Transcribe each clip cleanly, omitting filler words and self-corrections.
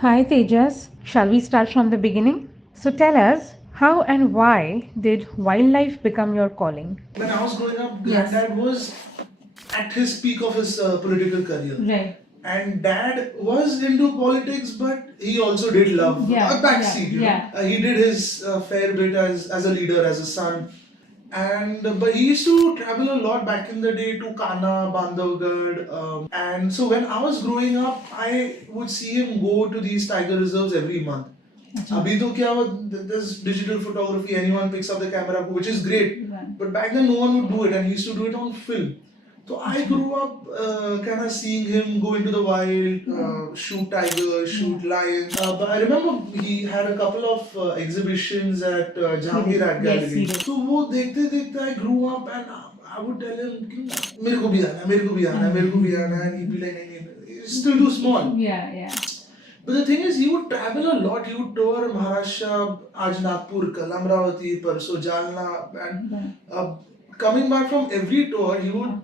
Hi Tejas, shall we start from the beginning? So tell us, how and why did wildlife become your calling? When I was growing up, Yes. granddad was at his peak of his political career. Right. And dad was into politics, but he also did love Yeah, a backseat. yeah. He did his fair bit as a leader, as a son. And but he used to travel a lot back in the day to Kana, Bandhavgarh, and so when I was growing up, I would see him go to these tiger reserves every month. अभी तो क्या हुआ, there's digital photography, anyone picks up the camera, which is great. Right. But back then no one would do it, and he used to do it on film. So I grew up kind of seeing him go into the wild, shoot tigers, shoot lions. But I remember he had a couple of exhibitions at Jahangir Art Gallery. Yes, so वो देखते देखते I grew up and I would tell him कि मेरे को भी आना है, मेरे को भी आना है, मेरे को भी आना है, and he'd be like नहीं, he's still too small. Yeah, yeah. But the thing is, he would travel a lot. He would tour Maharashtra, Aaj Nagpur, Kal Amravati, Parso Jalna, and coming back from every tour, he would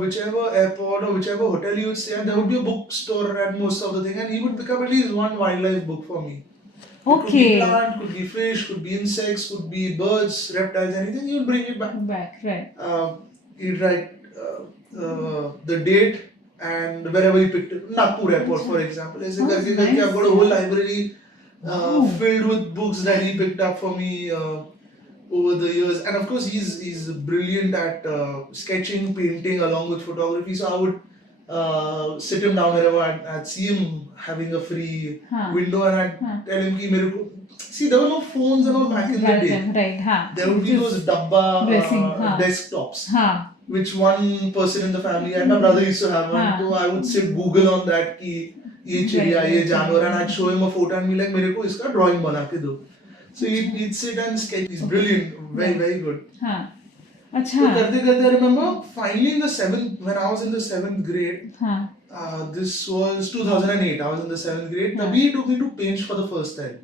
whichever airport or whichever hotel he would stay at, there would be a bookstore at most of the thing, and he would pick up at least one wildlife book for me. Okay. It could be plant, could be fish, could be insects, could be birds, reptiles, anything. He would bring it back. Back, right. He'd write the date and wherever he picked it. Nagpur airport, for example. ऐसे करके करके I've got a whole library filled with books that he picked up for me over the years. And of course, he's brilliant at sketching, painting, along with photography. So I would sit him down wherever I'd see him having a free window, and I'd tell him कि मेरे को see, there were no phones and all back in the day. Right. There would be those dabba desktops. Which one person in the family, and my brother used to have one, so I would sit Google on that कि ये चिड़िया, ये जानवर, and I'd show him a photo and be like मेरे को इसका drawing बना के दो. So he'd sit and sketch. He's brilliant, very good. अच्छा. So करते करते I remember finally in the when I was in the 7th grade, this was 2008. I was in the 7th grade. तभी he took me to paint for the first time.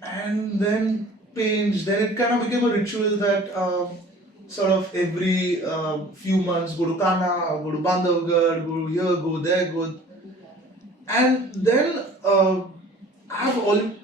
And then paint. Then it kind of became a ritual that sort of every few months go to Kana, go to Bandhavgarh, go here, go there, go. And then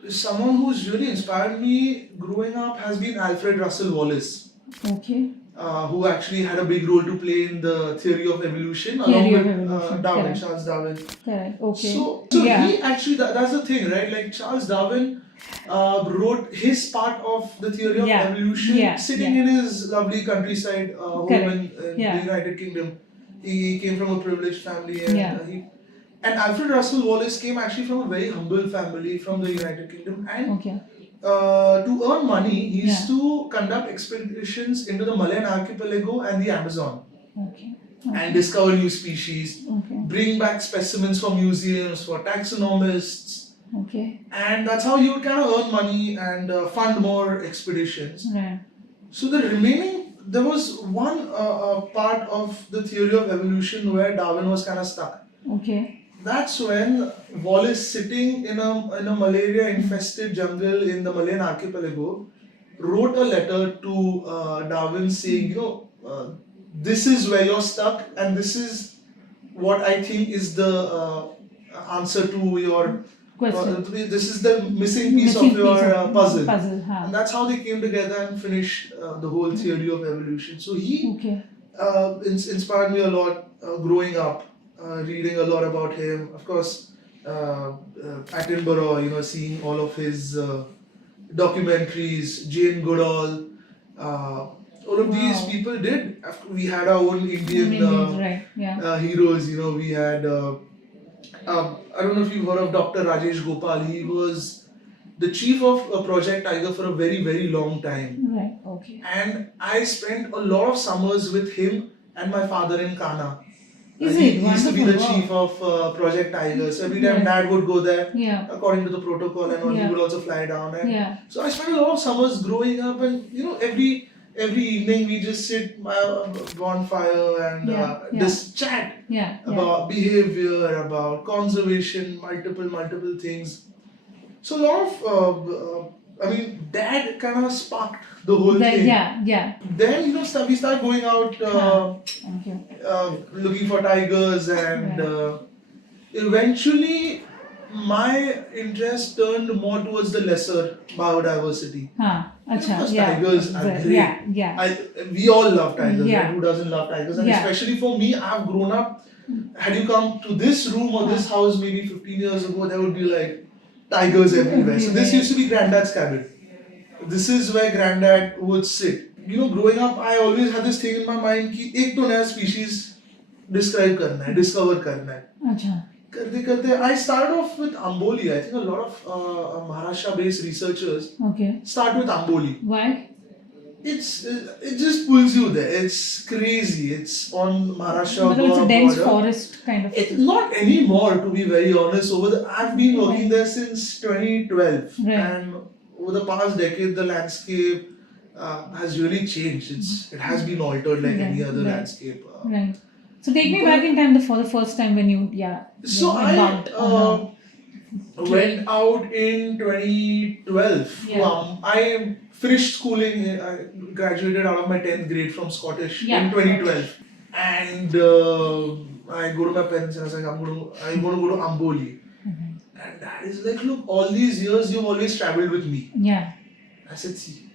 someone who's really inspired me growing up has been Alfred Russel Wallace. Okay. Who actually had a big role to play in the theory of evolution along with Darwin, Charles Darwin. Correct. Okay. So yeah. He actually, that's the thing, right? Like Charles Darwin wrote his part of the theory of evolution sitting in his lovely countryside home in the United Kingdom. He came from a privileged family, and Alfred Russel Wallace came actually from a very humble family from the United Kingdom, and to earn money, he used to conduct expeditions into the Malayan archipelago and the Amazon. And discover new species, bring back specimens for museums, for taxonomists. And that's how he would kind of earn money and fund more expeditions. So there was one part of the theory of evolution where Darwin was kind of stuck. That's when Wallace, sitting in a malaria-infested jungle in the Malayan archipelago, wrote a letter to Darwin saying, this is where you're stuck, and this is what I think is the answer to your question. This is the missing piece of your puzzle. And that's how they came together and finished the whole theory of evolution. So he inspired me a lot growing up. Reading a lot about him, of course, Attenborough, seeing all of his documentaries, Jane Goodall, all of these people did. We had our own Indian heroes, we had, I don't know if you've heard of Dr. Rajesh Gopal. He was the chief of Project Tiger for a very, very long time. And I spent a lot of summers with him and my father in Kana. He used to be the chief of Project Tiger. So every time Dad would go there, according to the protocol, and he would also fly down. And so I spent a lot of summers growing up, and every evening we just sit by a bonfire and just chat about behavior, about conservation, multiple things. So a lot of Dad kind of sparked the whole thing. Then we start going out looking for tigers, and eventually my interest turned more towards the lesser biodiversity. Because yeah. tigers are great. We all love tigers, right? Who doesn't love tigers? And especially for me, I've grown up. Had you come to this room or this house maybe 15 years ago, there would be like tigers everywhere. So this used to be Granddad's cabin. This is where Granddad would sit. You know, growing up, I always had this thing in my mind कि एक तो नया species describe करना है, discover करना है. करते करते I started off with Amboli. I think a lot of Maharashtra-based researchers start with Amboli. Why? It just pulls you there. It's crazy. It's on Maharashtra. But it's a dense forest kind of. It's not anymore, to be very honest. I've been working there since 2012, and over the past decade, the landscape has really changed. It has been altered like any other landscape. Right. So take me back in time for the first time when you So I went out in 2012. I finished schooling. I graduated out of my 10th grade from Scottish in 2012, and I go to my parents and I was like, I'm going to go to Amboli. And Dad is like, look, all these years you've always traveled with me. I said, see,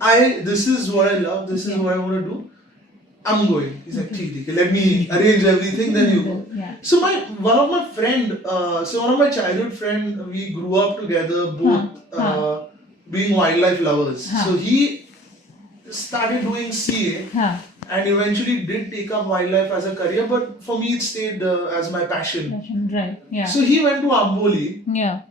this is what I love. This is what I want to do. I'm going. He's like, okay, let me arrange everything, then you go. So one of my childhood friend, we grew up together, both being wildlife lovers. So he started doing CA and eventually did take up wildlife as a career, but for me it stayed as my passion. So he went to Amboli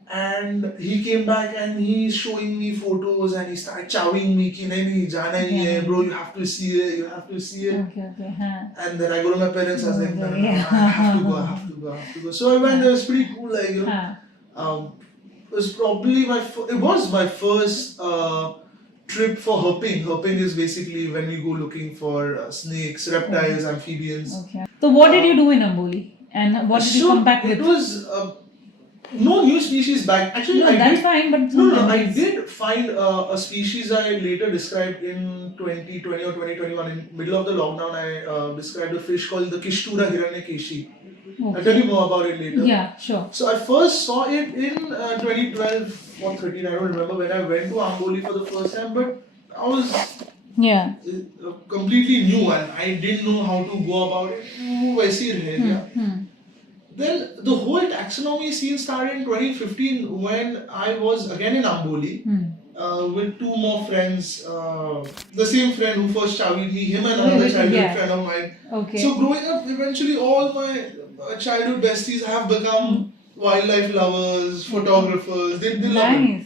and he came back and he's showing me photos and he started chowing me ki nahi jana hi hai, bro, you have to see it, you have to see it. And then I go to my parents, I was like, no, I have to go. So I went. It was pretty cool, like, you know. It was probably my first trip for herping. Herping is basically when we go looking for snakes, reptiles, amphibians. So what did you do in Amboli? And what did you come back with? It was no new species back. Actually, that's fine, but I did find a species I later described in 2020 or 2021. In middle of the lockdown, I described a fish called the Kishtura Hiranyakeshi. I'll tell you more about it later. Yeah, sure. So I first saw it in 2012 or 13. I don't remember when I went to Amboli for the first time, but I was completely new and I didn't know how to go about it. Then the whole taxonomy scene started in 2015 when I was again in Amboli with two more friends. The same friend who first chowied me, him and another childhood friend of mine. So growing up, eventually all my childhood besties have become wildlife lovers, photographers. They love it.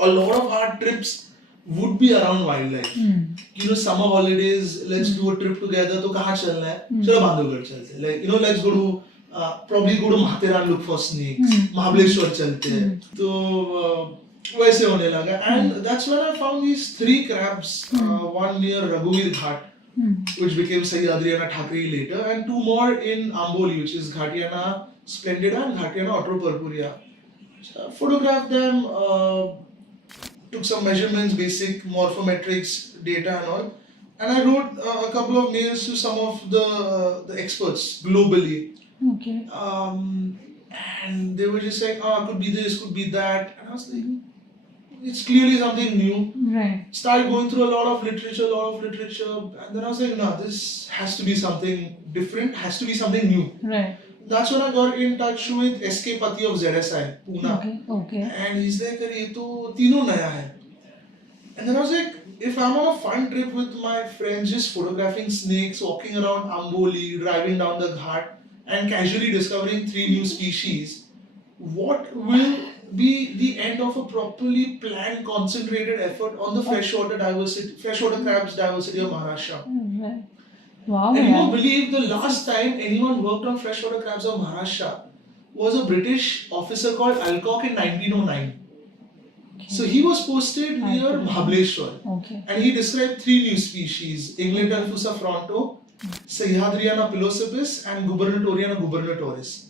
A lot of our trips would be around wildlife. You know, summer holidays, let's do a trip together. तो कहाँ चलना है? चलो बांधवगढ़ चलते हैं. Like, you know, let's go to probably go to Matheran, look for snakes. Mahabaleshwar चलते हैं. तो वैसे होने लगा. And that's when I found these 3 crabs. One near Raghuveer Ghat, which became Sahyadriana Thackeray later, and 2 more in Amboli, which is Ghatiana Splendida and Ghatiana Otropurpurea. So I photographed them. Took some measurements, basic morphometrics data and all, and I wrote a couple of mails to some of the experts globally. And they were just saying, could be this, could be that, and I was like, it's clearly something new. Started going through a lot of literature, and then I was like, no, this has to be something different, has to be something new. That's when I got in touch with SK Pati of ZSI, Pune. And he's like, ये तो तीनों नया है. And then I was like, if I'm on a fun trip with my friends, just photographing snakes, walking around Amboli, driving down the ghat, and casually discovering 3 new species, what will be the end of a properly planned, concentrated effort on the freshwater crabs diversity of Maharashtra? Wow. And you won't believe the last time anyone worked on freshwater crabs of Maharashtra was a British officer called Alcock in 1909. So he was posted near Mahabaleshwar. And he described 3 new species, Englandelphusa fronto, Sahyadriana pilosipis and Gubernatoriana gubernatoris.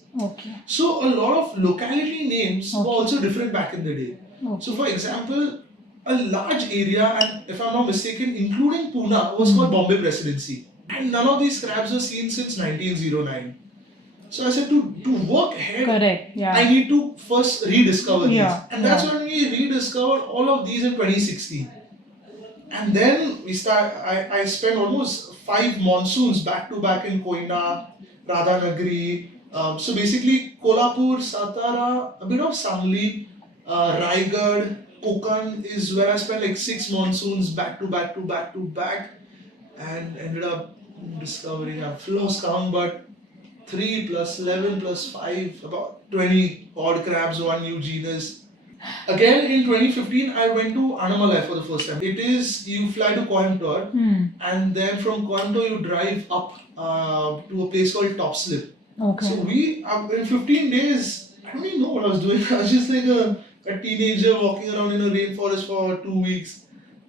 So a lot of locality names were also different back in the day. So for example, a large area, and if I'm not mistaken, including Pune, was called Bombay Presidency. And none of these crabs were seen since 1909. So I said to work ahead, Correct. Yeah. I need to first rediscover these. Yeah. And that's when we rediscovered all of these in 2016. And then I spent almost 5 monsoons back to back in Koina, Radhanagari. So basically, Kolhapur, Satara, a bit of Sangli, Raigad, Konkan is where I spent like 6 monsoons back to back to back to back, and ended up discovering, I've lost count, but 3 plus 11 plus 5, about 20 odd crabs, one new genus. Again, in 2015, I went to Annamalai for the first time. It is, you fly to Coimbatore, and then from Coimbatore, you drive up to a place called Top Slip. Okay. So in 15 days, I don't even know what I was doing. I was just like a teenager walking around in a rainforest for 2 weeks.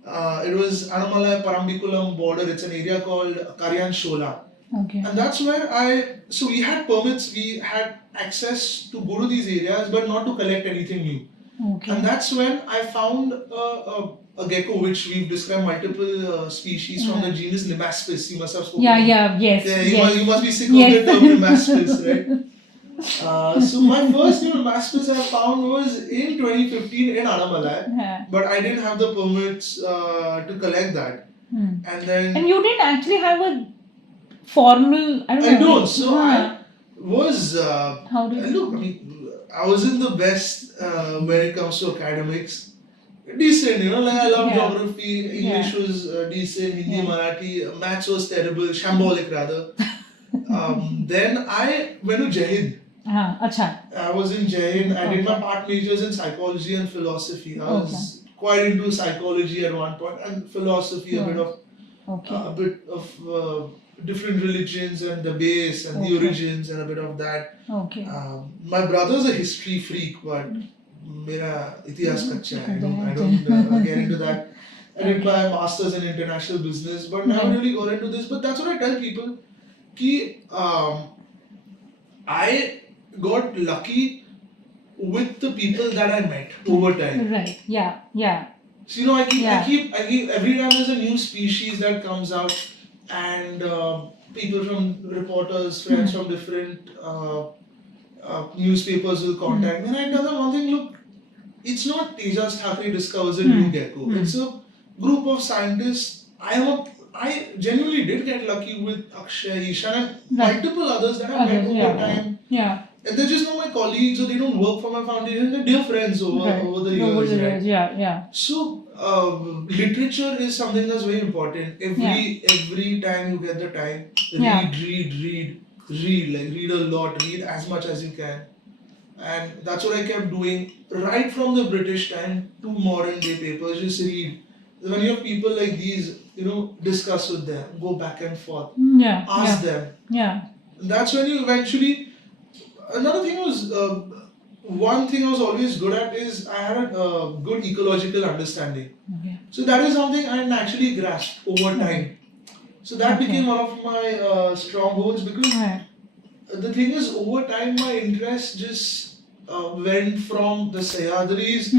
It was Annamalai Parambikulam border. It's an area called Karyan Shola. Okay. And that's where so we had permits, we had access to go to these areas, but not to collect anything new. Okay. And that's when I found a gecko, which we've described multiple species from the genus Limaspis. You must have spoken. Yes. You must be sick of the term Limaspis, right? So my first new Limaspis I found was in 2015 in Annamalai, but I didn't have the permits to collect that. And you didn't actually have a formal. I don't. So I was. How did look? I mean, I was in the best when it comes to academics. Decent, like I love geography, English was decent, Hindi, Marathi, maths was terrible, shambolic rather. Then I went to Jai I was in Jai I did my part majors in psychology and philosophy. I was quite into psychology at one point and philosophy, a bit of different religions and the base and the origins and a bit of that. My brother's a history freak, but mera itihas kacha hai. I don't get into that. I did my masters in international business, but never really got into this. But that's what I tell people. Ki, I got lucky with the people that I met over time. Right. Yeah. So I keep every time there's a new species that comes out, and people from reporters, friends from different newspapers will contact me, and I tell them one thing: look, it's not Tejas Thackeray discovers a new gecko. It's a group of scientists. I genuinely did get lucky with Akshay, Ishan, and multiple others that I met over time. Yeah. And they're just not my colleagues, or they don't work for my foundation. They're dear friends over the years. Right? Yeah. So literature is something that's very important. Every time you get the time, read. Like read a lot, read as much as you can. And that's what I kept doing right from the British time to modern day papers. Just read. When you have people like these, discuss with them, go back and forth, ask them. Yeah. And that's when you eventually. Another thing was, one thing I was always good at is I had a good ecological understanding. Okay. So that is something I naturally grasped over time. So that became one of my strongholds because the thing is, over time my interest just went from the Sahyadris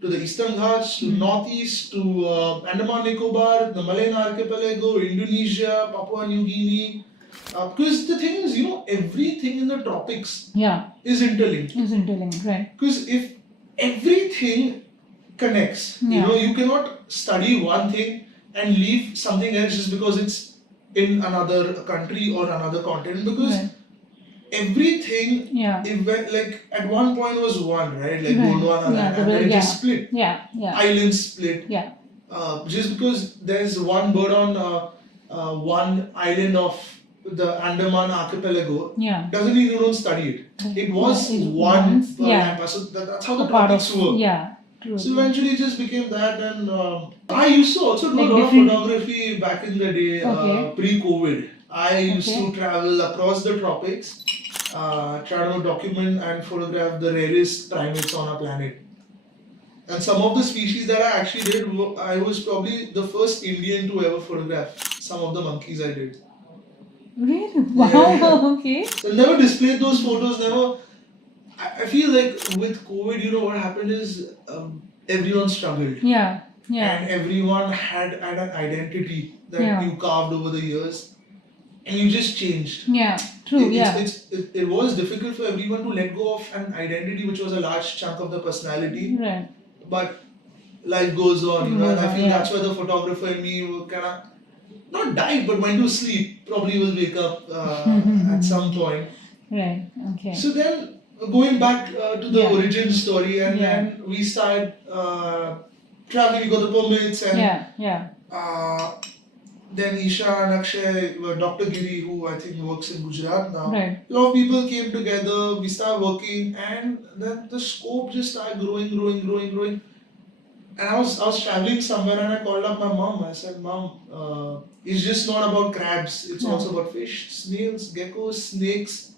to the Eastern Ghats, to Northeast, to Andaman Nicobar, the Malayan Archipelago, Indonesia, Papua New Guinea. Because the thing is, everything in the tropics is interlinked. Right. Because if everything connects, you cannot study one thing and leave something else just because it's in another country or another continent. Because everything, like at one point was one, right? Like Gondwana land, and then it just split. Islands split. Just because there's one bird on one island of the Andaman archipelago doesn't mean you don't study it. It was one landmass. So that's how the topics work. True. So eventually it just became that, and I used to also do a lot of photography back in the day, pre-COVID. I used to travel across the tropics, try to document and photograph the rarest primates on our planet. And some of the species that I actually did, I was probably the first Indian to ever photograph some of the monkeys I did. Really? Wow, okay. So never displayed those photos, never. I feel like with COVID, what happened is everyone struggled. Yeah. And everyone had an identity that you carved over the years. and you just changed. Yeah, true. It was difficult for everyone to let go of an identity which was a large chunk of the personality. Right. But life goes on, you know, and I feel that's where the photographer in me kind of not died, but went to sleep. Probably will wake up at some point. Right. Okay. So then, going back to the origin story, and then we started traveling. We got the permits, and then Isha and Akshay, Dr. Giri, who I think works in Gujarat now. Right. A lot of people came together. We started working, and then the scope just started growing. And I was traveling somewhere, and I called up my mom. I said, "Mom, it's just not about crabs. It's also about fish, snails, geckos, snakes.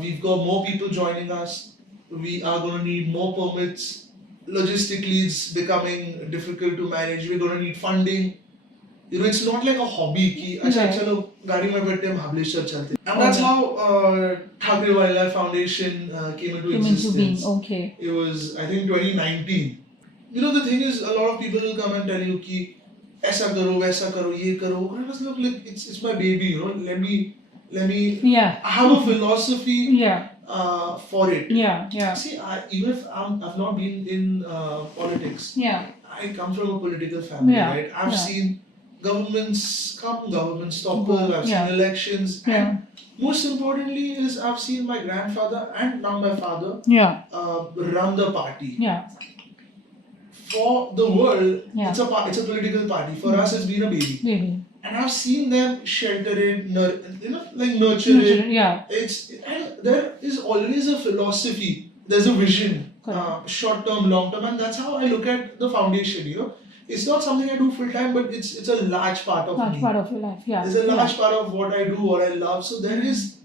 We've got more people joining us. We are going to need more permits. Logistically, it's becoming difficult to manage. We're going to need funding. You know, it's not like a hobby. Ki, अच्छा चलो गाड़ी में बैठते हैं महाबलेश्वर चलते. And that's how Thackeray Wildlife Foundation came into existence. Okay. It was, I think, 2019. You know, the thing is, a lot of people will come and tell you कि ऐसा करो, वैसा करो, ये करो. And I was like, it's my baby, you know. Let me have a philosophy for it. See, even if I've not been in politics, I come from a political family, right? I've seen governments come, governments topple, I've seen elections, and most importantly is I've seen my grandfather and now my father run the party. For the world, it's a political party. For us, it's been a baby. And I've seen them shelter it, nurture it. And there is always a philosophy. There's a vision, short term, long term, and that's how I look at the foundation. You know, it's not something I do full time, but it's a large part of me. Large part of your life, It's a large part of what I do, what I love. So there is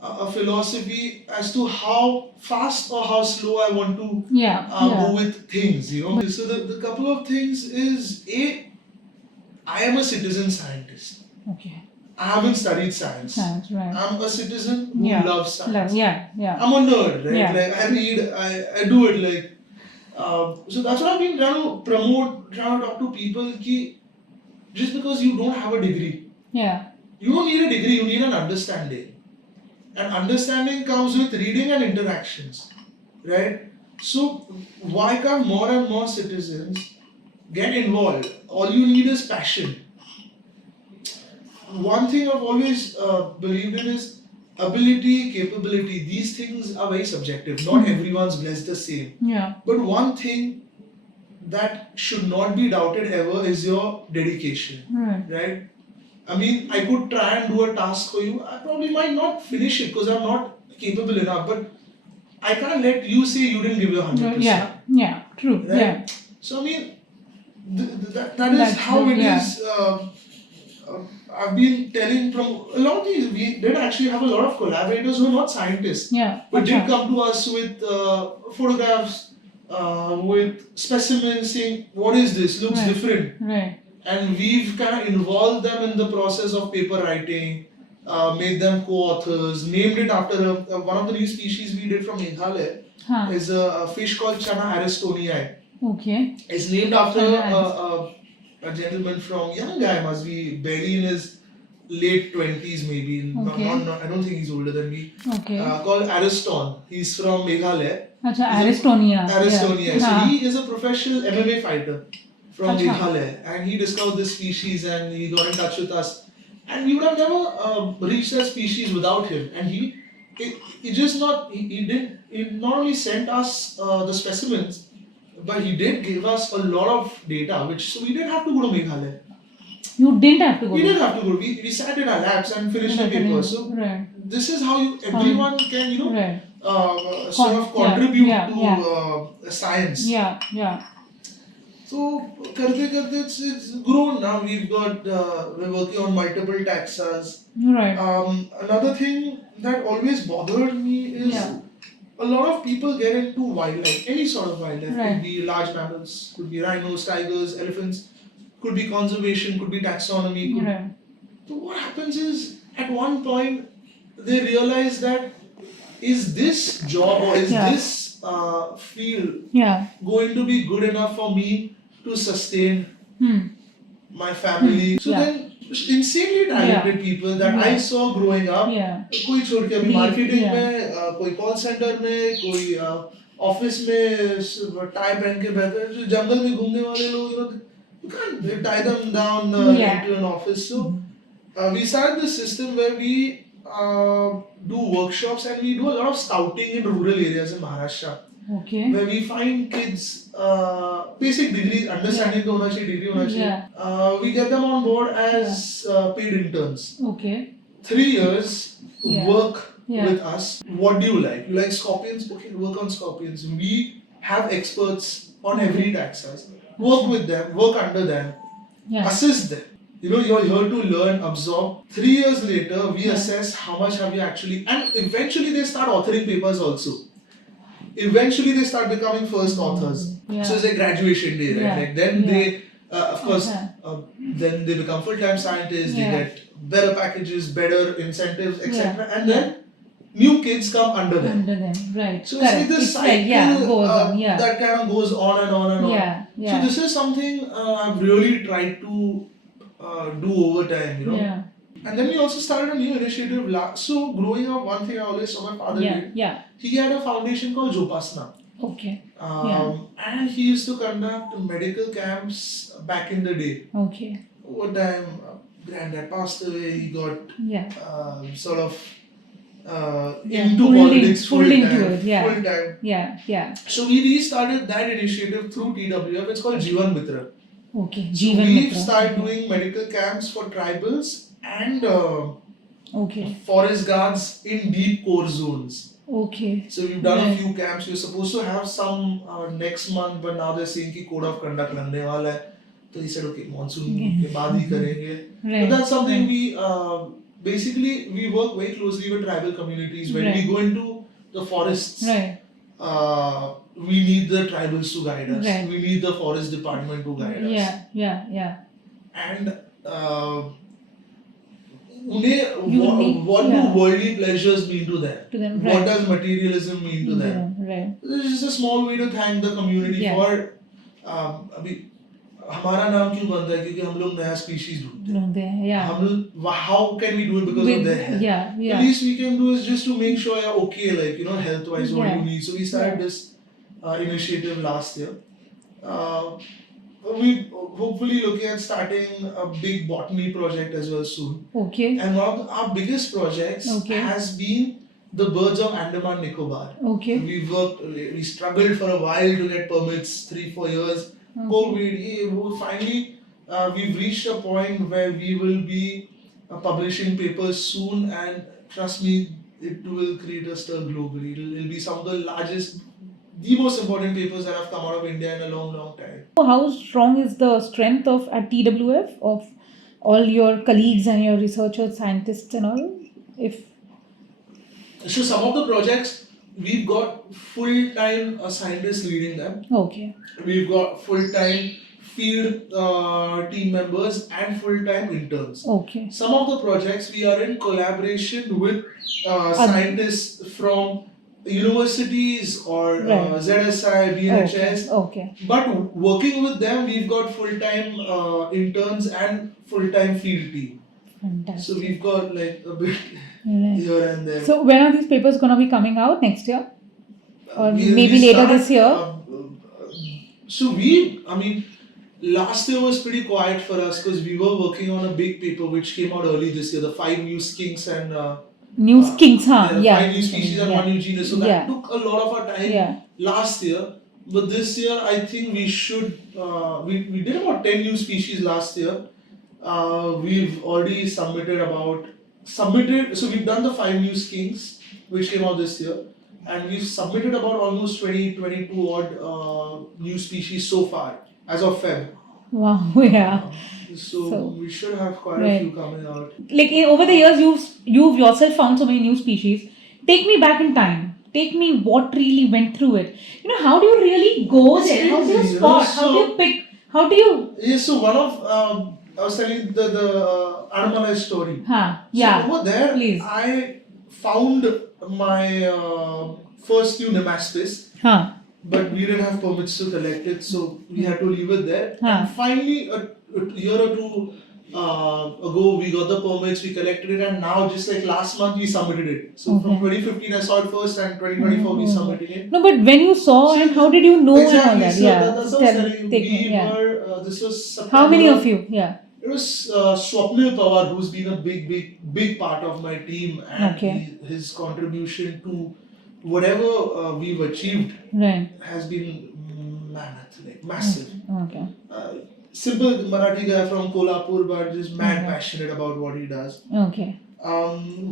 a philosophy as to how fast or how slow I want to go with things. You know, so the couple of things is I am a citizen scientist. Okay. I haven't studied science. Right. I'm a citizen who loves science. I'm a nerd, right? Like I read, I do it like. So that's what I've been trying to promote, trying to talk to people. Ki just because you don't have a degree, you don't need a degree. You need an understanding, and understanding comes with reading and interactions, right? So why can't more and more citizens get involved? All you need is passion. One thing I've always believed in is ability, capability. These things are very subjective. Not everyone's blessed the same. But one thing that should not be doubted ever is your dedication. Right? I mean, I could try and do a task for you. I probably might not finish it because I'm not capable enough. But I can't let you say you didn't give your 100%. True. Right? So I mean, that is how it is. I've been telling from a lot of these, we did actually have a lot of collaborators who are not scientists, but did come to us with photographs, with specimens saying, what is this? Looks different. And we've kind of involved them in the process of paper writing, made them co-authors, named it after one of the new species we did from Meghalaya is a fish called Chana aristoniae. Okay. It's named after a gentleman from, young guy, must be barely in his late 20s maybe. I don't think he's older than me. Called Ariston. He's from Meghalaya. Aristonia. So he is a professional MMA fighter from Meghalaya, and he discovered this species and he got in touch with us. And we would have never reached that species without him. And he not only sent us the specimens, but he did give us a lot of data, so we didn't have to go to Meghalaya. You didn't have to go? We didn't have to go. We sat in our labs and finished the paper. So this is how everyone can, sort of contribute to science. So, it's grown now. We're working on multiple taxas. Another thing that always bothered me is a lot of people get into wildlife, any sort of wildlife. Could be large mammals, could be rhinos, tigers, elephants, could be conservation, could be taxonomy. So what happens is, at one point, they realize that is this job or is this field going to be good enough for me to sustain my family? So then insanely talented people that I saw growing up. कोई छोड़ के अभी marketing में, कोई call centre में, कोई office में tie पहन के बैठे हैं, जो जंगल में घूमने वाले लोग, you can't tie them down into an office. So we started this system where we do workshops and we do a lot of scouting in rural areas in Maharashtra. Okay. Where we find kids basic degrees, understanding to होना चाहिए, degree होना चाहिए. We get them on board as paid interns. Okay. 3 years work with us. What do you like? You like scorpions? Okay, work on scorpions. We have experts on every tax size. Work with them, work under them, assist them. You're here to learn, absorb. 3 years later, we assess how much have you actually, and eventually they start authoring papers also. Eventually they start becoming first authors. So it's like graduation day, right? Like then they, of course, then they become full-time scientists. They get better packages, better incentives, etc. And then new kids come under them. Right. So it's like this cycle that kind of goes on and on and on. So this is something I've really tried to do over time, And then we also started a new initiative. So growing up, one thing I always saw my father did. He had a foundation called Jopasna. Okay. And he used to conduct medical camps back in the day. Okay. One time, granddad passed away. He got sort of into politics full time. So we restarted that initiative through TWF. It's called Jeevan Mitra. Okay. So we've started doing medical camps for tribals and forest guards in deep core zones. Okay. So we've done a few camps. We were supposed to have some next month, but now they're saying कि code of conduct लगने वाला है. So he said, okay, monsoon के बाद ही करेंगे. But that's something we basically we work very closely with tribal communities. When we go into the forests, we need the tribals to guide us. We need the forest department to guide us. And what do worldly pleasures mean to them? What does materialism mean to them? This is just a small way to thank the community for अभी हमारा नाम क्यों बनता है क्योंकि हम लोग नया species ढूंढते हैं. How can we do it because of their health? The least we can do is just to make sure you're okay, like health wise what you need. So we started this initiative last year. We hopefully looking at starting a big botany project as well soon. Okay. And one of our biggest projects has been the birds of Andaman Nicobar. Okay. We struggled for a while to get permits, 3-4 years. COVID, finally we've reached a point where we will be publishing papers soon, and trust me, it will create a stir globally. It'll be some of the largest, the most important papers that have come out of India in a long time. How strong is the strength of at TWF of all your colleagues and your researchers, scientists and all? So some of the projects we've got full-time scientists leading them. Okay. We've got full-time field team members and full-time interns. Okay. Some of the projects we are in collaboration with scientists from universities or ZSI, BNHS. Okay. But working with them, we've got full-time interns and full-time field team. Fantastic. So we've got like a bit here and there. So when are these papers going to be coming out next year? Or maybe later this year? Last year was pretty quiet for us because we were working on a big paper which came out early this year, the 5 new skinks and... new skinks, huh? 5 new species and 1 new genus. So that took a lot of our time last year. But this year, I think we should... we did about 10 new species last year. We've already submitted... So we've done the 5 new skinks which came out this year. And we've submitted about almost 22 odd new species so far as of Feb. Wow, yeah. So we should have quite a few coming out. Like over the years, you've yourself found so many new species. Take me back in time. Take me what really went through it. How do you really go there? How do you spot? How do you pick? How do you... Yes, so one of... I was telling the Andaman story. Yeah. So over there, please. I found my first new nemaspis. But we didn't have permits to collect it, so we had to leave it there. And finally, a year or two ago we got the permits, we collected it, and now just like last month we submitted it. So from 2015 I saw it first, and 2024 we submitted it. No, but when you saw and how did you know Exactly, and all that? so Yeah, that's what I was tell, telling you. take me. We Yeah. were, this was September. How many of you? Yeah. It was Swapnil Pawar, who's been a big part of my team, and his contribution to whatever we've achieved has been massive. Okay. Simple Marathi guy from Kolkata, but just mad passionate about what he does. Okay.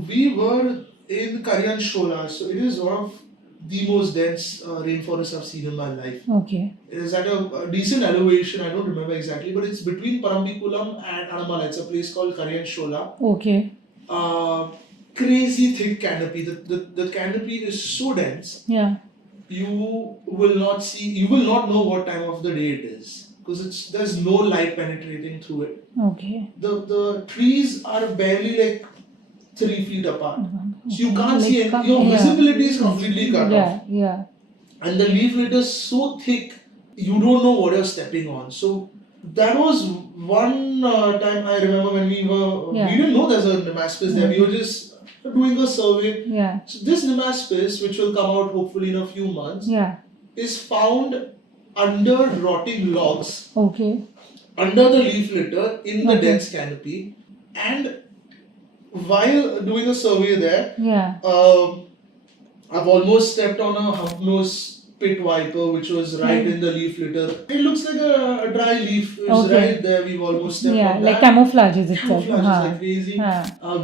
We were in Karyan Shola, so it is one of the most dense rainforest I've seen in my life. Okay. It is at a decent elevation, I don't remember exactly, but it's between Parambikulam and Anamala. It's a place called Karyan Shola. Okay. Crazy thick canopy. The canopy is so dense. Yeah. You will not know what time of the day it is. Because there's no light penetrating through it. Okay. The trees are barely like 3 feet apart. So you can't see any, your visibility is completely cut off. Yeah. And the leaf litter is so thick, you don't know what you're stepping on. So that was one time I remember when we didn't know there's a nemaspis there. We were just doing a survey. Yeah. So this nemaspis, which will come out hopefully in a few months, is found under rotting logs. Okay. Under the leaf litter in the dense canopy, and while doing a survey there, I've almost stepped on a hump-nose pit viper which was right in the leaf litter. It looks like a dry leaf. It's right there. We've almost stepped on that. Like camouflages itself. Camouflages like crazy.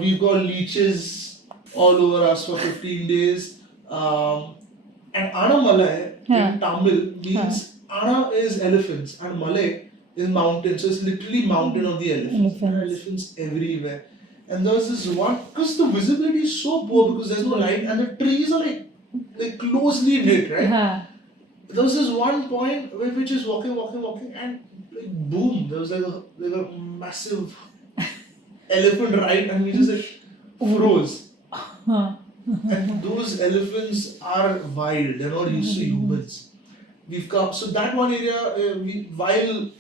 We've got leeches all over us for 15 days. And Anamalai in Tamil means Ana is elephants and Malay is mountain. So it's literally mountain of the elephants. There are elephants everywhere. And there was this one, because the visibility is so poor because there's no light and the trees are like closely knit, right? There was this one point where we're just walking and like boom, there was like a massive elephant right and we just like froze. And those elephants are wild, they're not used to humans. We've come, so that one area, while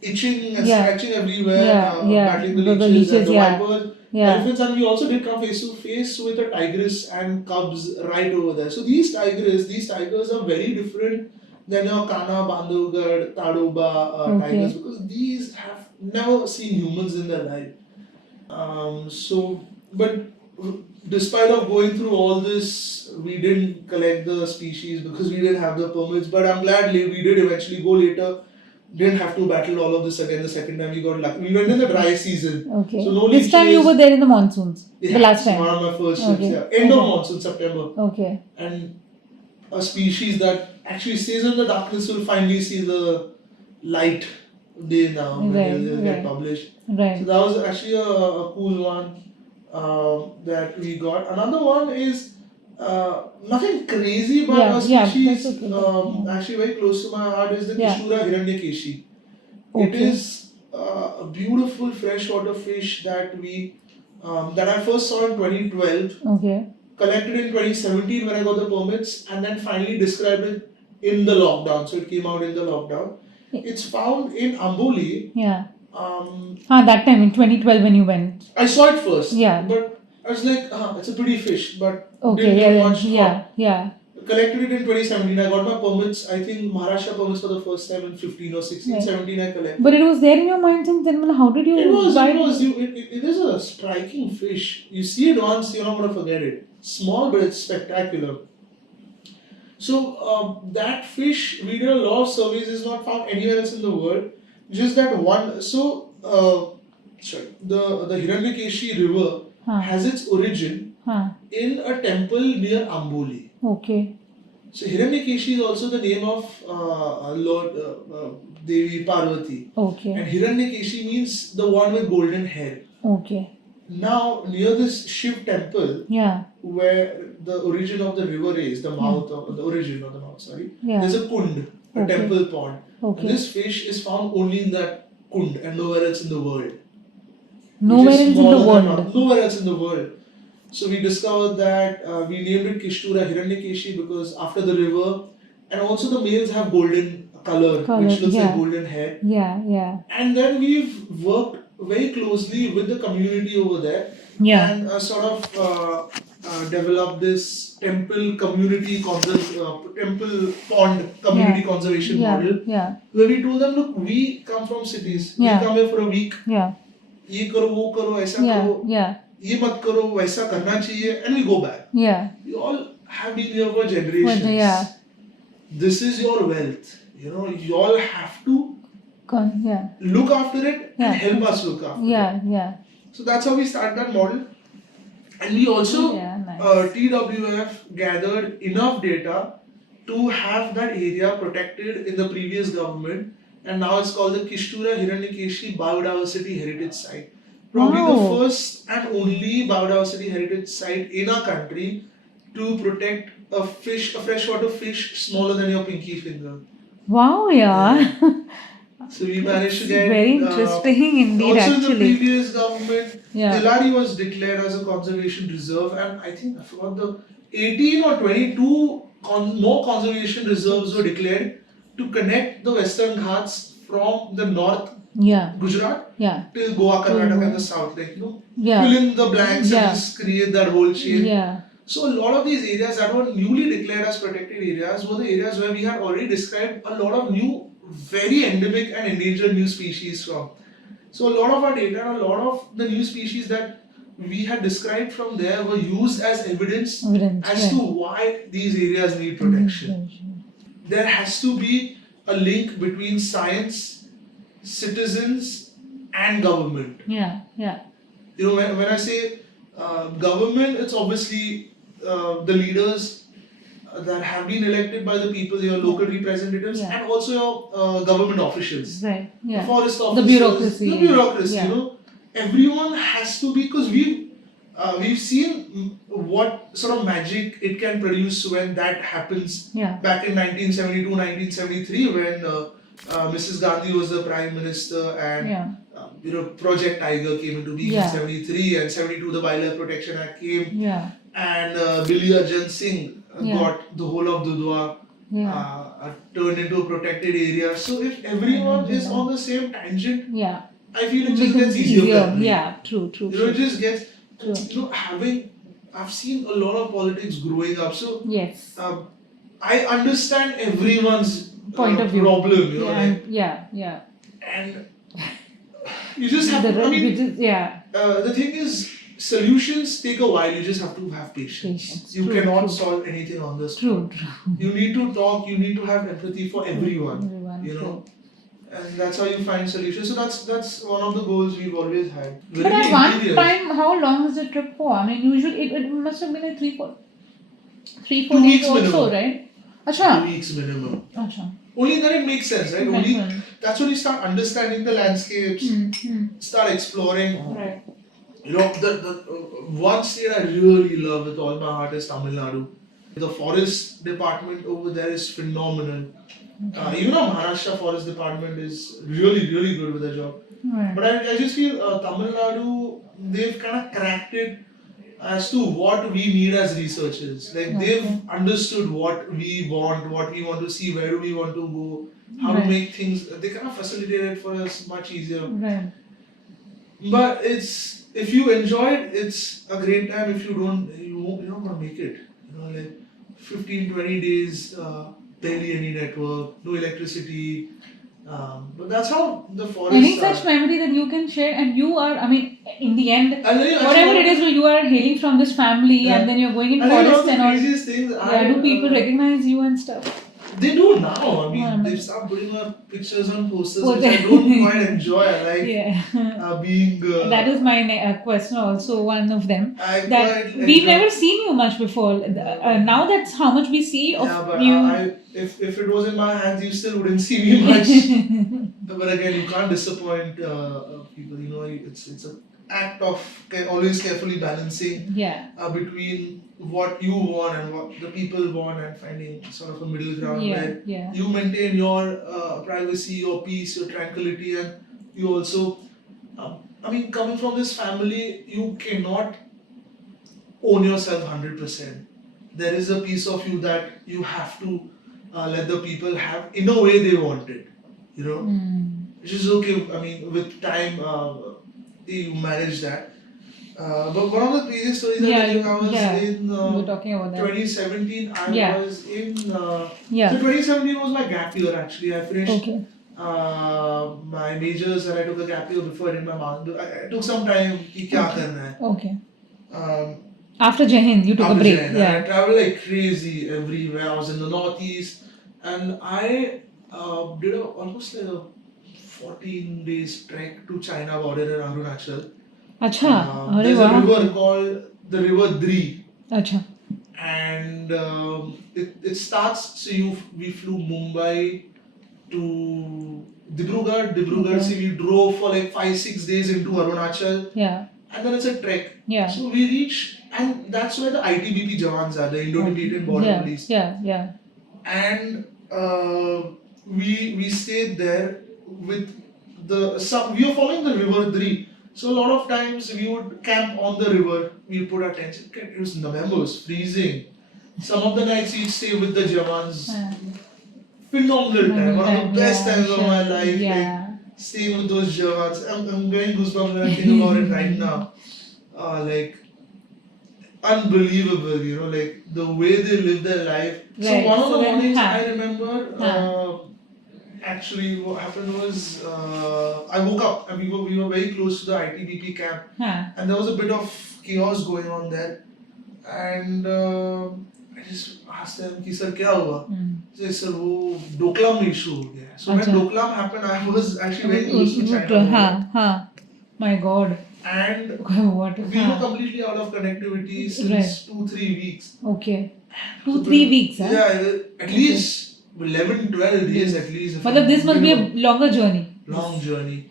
itching and scratching everywhere, battling the leeches and the vipers, elephants, and we also did come face to face with a tigress and cubs right over there. So these tigers are very different than your Kana, Bandhavgarh, Tadoba tigers because these have never seen humans in their life. But despite of going through all this, we didn't collect the species because we didn't have the permits. But I'm glad we did eventually go later. Didn't have to battle all of this again the second time we got lucky. We went in the dry season. Okay. So no this time you were there in the monsoons. The last time. One of my first trips. End of monsoon, September. Okay. And a species that actually stays in the darkness will finally see the light day now when they'll get published. Right. So that was actually a cool one that we got. Another one is nothing crazy, but a species actually very close to my heart is the Kishura Hiranyakeshi. It is a beautiful freshwater fish that I first saw in 2012. Okay. Collected in 2017 when I got the permits, and then finally described it in the lockdown. So it came out in the lockdown. It's found in Amboli. Yeah. That time in 2012 when you went. I saw it first. Yeah. But I was like, it's a pretty fish, but didn't get much thought. Collected it in 2017. I got my permits, I think Maharashtra permits for the first time in 15 or 16, 17 I collected. But it was there in your mind since then. How did you It is a striking fish. You see it once, you're not going to forget it. Small, but it's spectacular. So that fish, we did a lot of surveys, is not found anywhere else in the world. Just that one. So the Hiranyakeshi river has its origin in a temple near Amboli. Okay. So Hiranyakeshi is also the name of Lord Devi Parvati. Okay. And Hiranyakeshi means the one with golden hair. Okay. Now near this Shiv temple, where the origin of the river is, the mouth of the origin of the mouth, there's a kund, a temple pond. Okay. And this fish is found only in that kund and nowhere else in the world. Nowhere else in the world? Nowhere else in the world. So we discovered that we named it Kishtura Hiranyakeshi because after the river, and also the males have golden color which looks like golden hair. And then we've worked very closely with the community over there and sort of develop this temple pond community conservation model where we told them, look, we come from cities, we come here for a week, ये करो वो करो ऐसा करो ये मत करो वैसा करना चाहिए and we go back. We all have been here for generations. This is your wealth, you know, you all have to look after it and help us look after it. So that's how we start that model. And we also TWF gathered enough data to have that area protected in the previous government, and now it's called the Kishtura Hiranyikeshi Biodiversity Heritage Site. Probably the first and only biodiversity heritage site in our country to protect a freshwater fish smaller than your pinky finger. Wow, So we managed to get very interesting indeed. Also actually, in the previous government, Dilari was declared as a conservation reserve, and I think I forgot the 18 or 22 more conservation reserves were declared to connect the Western Ghats from the north, Gujarat, till Goa, Karnataka, and the south. Like, you know, fill in the blanks and just create that whole chain. So a lot of these areas that were newly declared as protected areas were the areas where we had already described a lot of new, very endemic and endangered new species from. So a lot of our data, a lot of the new species that we had described from there were used as evidence as to why these areas need protection. There has to be a link between science, citizens and government. You know, when I say government, it's obviously the leaders that have been elected by the people, your local representatives, and also your government officials, the forest officers, the bureaucracy, you know, everyone has to be, because we've seen what sort of magic it can produce when that happens. Back in 1972, 1973, when Mrs. Gandhi was the Prime Minister, and you know, Project Tiger came into being in 73, and 72 the Wildlife Protection Act came, and Billy Arjan Singh got the whole of Dudhwa turned into a protected area. So if everyone is on the same tangent, I feel it just gets easier. True. You know, it just gets, you know, I've seen a lot of politics growing up, so I understand everyone's point of view, problem, you know, and you just have to, I mean, the thing is, solutions take a while. You just have to have patience. You cannot solve anything on the spot. You need to talk, you need to have empathy for everyone, you know, and that's how you find solutions. So that's one of the goals we've always had. But at one time, how long is the trip for? I mean, usually it must have been like 3-4 days also, right? 2 weeks minimum. Only then it makes sense, right? Only that's when you start understanding the landscapes, start exploring. You know, the one state I really love with all my heart is Tamil Nadu. The forest department over there is phenomenal. Even our Maharashtra forest department is really, really good with their job. But I just feel Tamil Nadu, they've kind of cracked it as to what we need as researchers. Like, they've understood what we want to see, where do we want to go, how to make things. They kind of facilitate it for us much easier. But if you enjoy it, it's a great time. If you don't, you're not going to make it. You know, like 15-20 days, barely any network, no electricity. But that's how the forest. Any such memory that you can share, and you are, I mean, in the end, whatever it is, where you are hailing from this family, and then you're going in forest and all. Things, do people recognize you and stuff? They do now. I mean, they've started putting up pictures on posters, which I don't quite enjoy. I like being. That is my question also, one of them. We've never seen you much before. Now that's how much we see of you. If it was in my hands, you still wouldn't see me much. But again, you can't disappoint people. You know, it's an act of always carefully balancing between what you want and what the people want, and finding sort of a middle ground where you maintain your privacy, your peace, your tranquility, and you also, I mean, coming from this family, you cannot own yourself 100%. There is a piece of you that you have to let the people have in a way they want it, you know, which is okay. I mean, with time, you manage that. But one of the crazy stories I was in we're talking about that. 2017. I was in. Yeah. So 2017 was my gap year actually. I finished Okay. my majors and I took a gap year before I did my master. I took some time कि क्या करना है. Okay. Um, After Jai Hind, you took a after break. Jai Hind, I traveled like crazy everywhere. I was in the northeast and I did almost like a 14 days trek to China border in Arunachal. Acha. There's a river called the River Dri. Acha. And it starts, so we flew Mumbai to Dibrugarh. Dibrugarh, so we drove for like 5-6 days into Arunachal. Yeah. And then it's a trek. Yeah. So we reach, and that's where the ITBP Jawans are, the Indo-Tibetan Border Police. Yeah. And we stayed there with we were following the river Dri. So a lot of times we would camp on the river, we put our tents. It was November, it was freezing. Some of the nights we'd stay with the Jawans. Phenomenal time, one of the best times of my life. Like, staying with those Jawans. I'm getting goosebumps when I think about it right now. Like, unbelievable, you know, like the way they live their life. Right. So one of the mornings I remember, actually what happened was I woke up and we were very close to the ITBP camp and there was a bit of chaos going on there and I just asked them कि sir क्या हुआ? They said वो डोकलाम में issue हो गया. So when Doklam happened, I was actually very close to China. My God. And what? We were completely out of connectivity since 2-3 weeks. Okay. 2-3 weeks, huh? Yeah, at least 11-12 days at least. But this must be a longer journey. Long journey.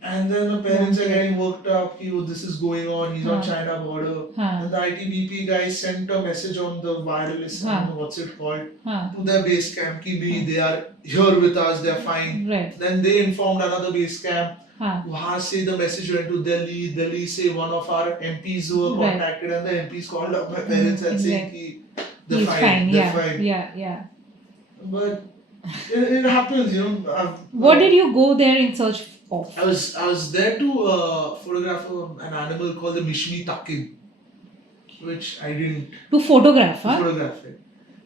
And then my parents are getting worked up, oh, this is going on, he's on China border. And the ITBP guys sent a message on the wireless, I don't know what's it called, to their base camp, ki they are here with us, they're fine. Right. Then they informed another base camp. Wahan se the message went to Delhi. Delhi say one of our MPs were contacted and the MPs called up my parents and saying ki they're fine. Yeah. But it happens, you know. What did you go there in search of? I was there to photograph an animal called the Mishmi Takin, which I didn't. To photograph, huh? Photograph it.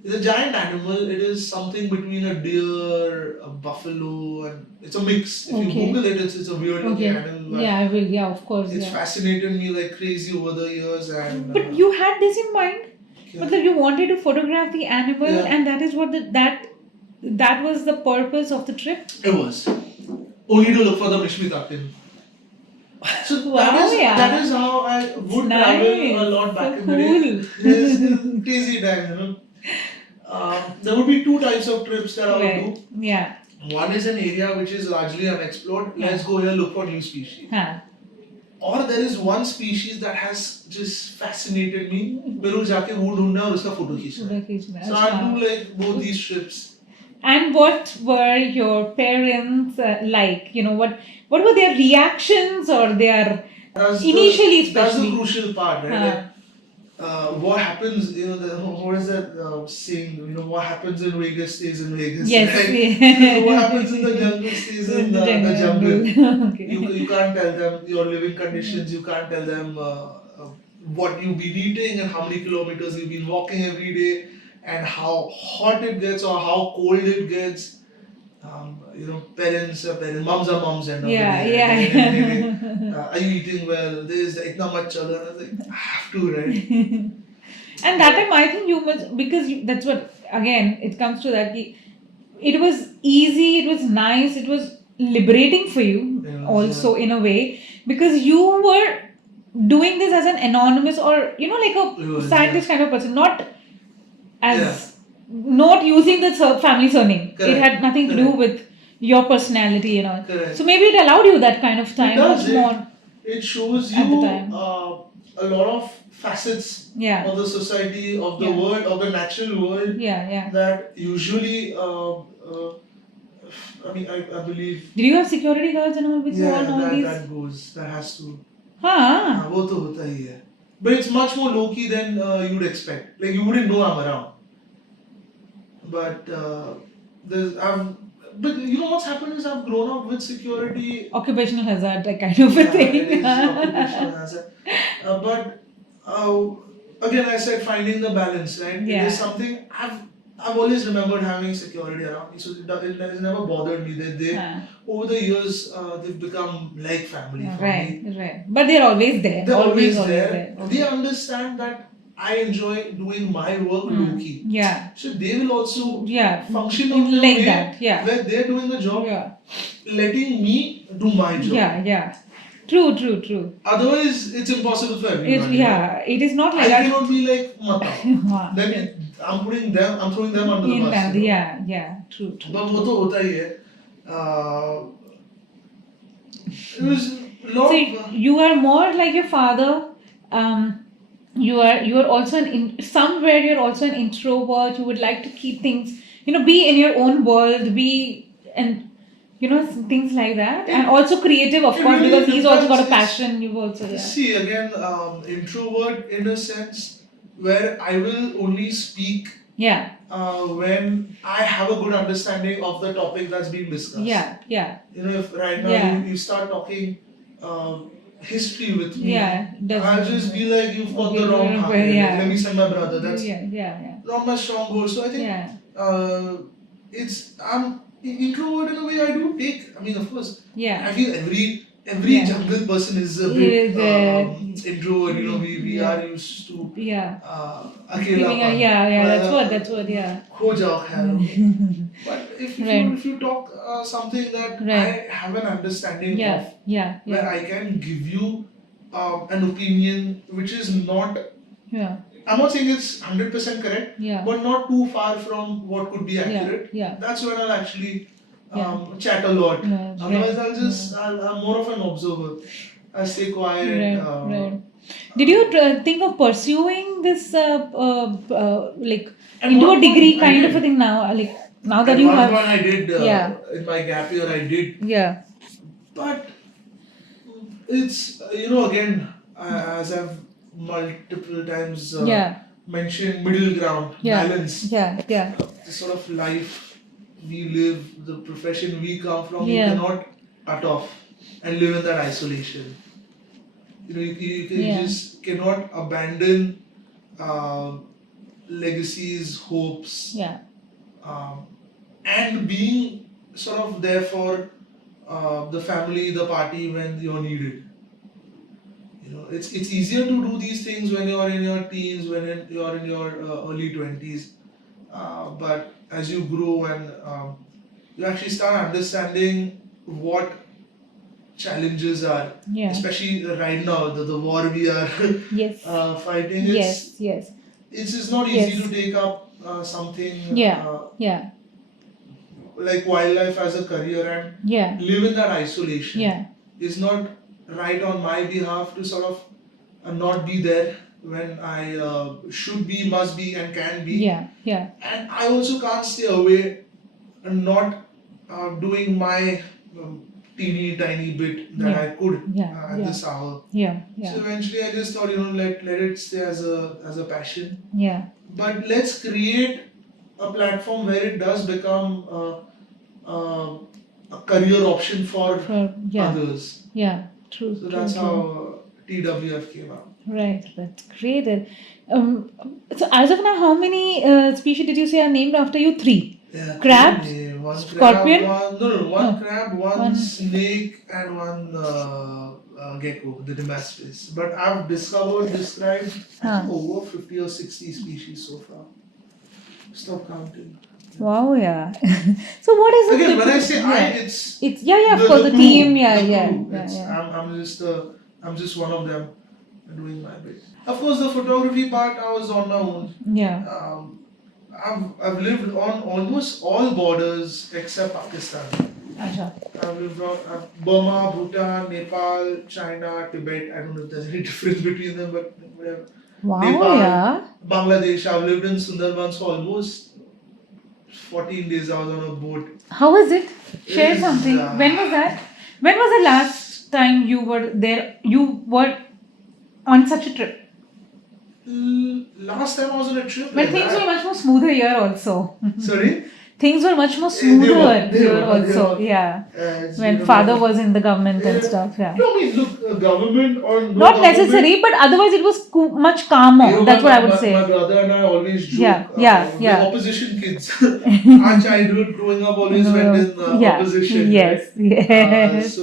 It's a giant animal. It is something between a deer, a buffalo, and it's a mix. If you Google it, it's a weird looking animal. Yeah, I will. Yeah, of course. It's fascinated me like crazy over the years. And but you had this in mind. Matlab, you wanted to photograph the animal, and that is what that was the purpose of the trip. It was only to look for the Mishmi Takin. So that is how I would travel a lot back in the day. It's crazy time, you know. There would be two types of trips that I would do. Yeah. One is an area which is largely unexplored. Let's go here look for new species. Or there is one species that has just fascinated me. मेरे जाके वो ढूंढना और उसका photo खींचना. So I do like both these trips. And what were your parents like? You know, what were their reactions or their initially especially? That's the crucial part, right? What happens, you know, what is that saying, you know, what happens in Vegas stays in Vegas. Yes. Right? What happens in the jungle stays in the jungle. Okay. You can't tell them your living conditions, you can't tell them what you've been eating and how many kilometers you've been walking every day and how hot it gets or how cold it gets. You know, moms are moms and all. Are you eating well? This, itna much chala. I was like, I have to, right? And that time I think you must, because that's what, again, it comes to that. It was easy, it was nice, it was liberating for you also in a way, because you were doing this as an anonymous or, you know, like a scientist kind of person, not as, not using the family surname. Correct. It had nothing to do with your personality, you know. Correct. So maybe it allowed you that kind of time. It shows you a lot of facets of the society, of the world, of the natural world that usually, I mean, I believe... Did you have security guards and all with you all nowadays? Yeah, that goes. That has to. वो तो होता ही है. But it's much more low-key than you would expect. Like, you wouldn't know I'm around. But but you know what's happened is I've grown up with security. Occupational hazard, like kind of a Yeah, thing. it is occupational hazard. But again, I said finding the balance, right? It Yeah. is something I've always remembered having security around me, so it has never bothered me. They over the years they've become like family for Right, me. right. But they're always there. They're always there. there. They Okay. understand that I enjoy doing my work low key. Yeah. So they will also Yeah. function in a Like way that. Yeah. where they're doing the job, Yeah. letting me do my job. Yeah. Yeah. True. True. True. Otherwise, it's impossible for everyone. It is not like I that. cannot be like Mata. Then I'm throwing them under the bus. Yeah. Yeah. True. True. But वो तो होता ही है. It was lot. So you are more like your father. You are also somewhere you're also an introvert. You would like to keep things, be in your own world, and things like that, and also creative, of course, really because he's also got a depends. passion. You've also See again, introvert in a sense where I will only speak when I have a good understanding of the topic that's being discussed. Yeah. If right now you start talking history with me, I'll just be like, you've got the wrong heart. Let me send my brother. That's not my strong goal. So I think I'm introvert in a way. I do take. I mean, of course. I feel every jungle person is a bit introvert. We are used to अकेलापन. That's what. खो जाओ खैर. But if you talk something that I have an understanding of, where I can give you an opinion which is not. I'm not saying it's 100% correct, but not too far from what could be accurate. That's when I'll actually chat a lot. Otherwise, I'm more of an observer. I stay quiet. Right. Did you think of pursuing this into a degree kind of a thing now? Like now that you have. One I did in my gap year, I did. Yeah. But it's again as I've multiple times mentioned, middle ground, balance. The sort of life we live, the profession we come from, you cannot cut off and live in that isolation. You just cannot abandon legacies, hopes, and being sort of there for the family, the party when you're needed. It's easier to do these things when you're in your teens, when you're in your early 20s. But as you grow and you actually start understanding what challenges are, especially right now, the war we are fighting. It's just not easy to take up something like wildlife as a career and live in that isolation. It's not right on my behalf to sort of not be there when I should be, must be, and can be. And I also can't stay away and not doing my teeny tiny bit that I could at this hour. So eventually I just thought, let it stay as a passion. But let's create a platform where it does become a career option for others. True. So that's how TWF came out. Right, that's great. So as of now, how many species did you say are named after you? 3. Yeah, Crabs, one scorpion? Crab, one crab, one snake, and one gecko, the Damascus. But I've described I think over 50 or 60 species so far. Stop counting. Wow, yeah. So what is it? Again, when I say it's of course the team, I'm just one of them doing my bit. Of course, the photography part I was on my own. I've lived on almost all borders except Pakistan. I've lived on Burma, Bhutan, Nepal, China, Tibet. I don't know if there's any difference between them, but whatever. Wow, Nepal, Bangladesh. I've lived in Sundarbans for almost 14 days. I was on a boat. How was it? Share something. When was that? When was the last time you were there? You were on such a trip? Last time I was on a trip. But things were much more smoother here also. Sorry? things were much more They smoother were, here also. Yeah. When father was in the government and stuff. Yeah. No, I mean, look, government or no Not government. necessary, but otherwise it was much calmer. That's what I would say. My brother and I always joke. Yeah. We're opposition kids. Our childhood growing up always went in opposition. Yes. Right? Yes.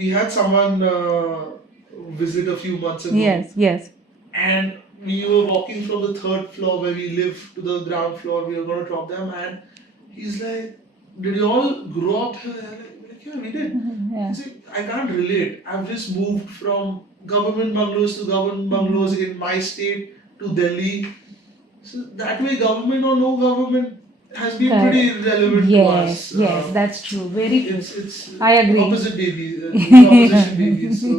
We had someone visit a few months ago. Yes. And we were walking from the third floor where we live to the ground floor. We were going to drop them, and he's like, "Did you all grow up here?" Like, yeah, we did. Yeah. He's like, I can't relate. I've just moved from government bungalows to government bungalows in my state to Delhi. So that way, government or no government has been pretty relevant to us. Yes, that's true. Very true. It's I agree. Opposite babies, opposition babies. So.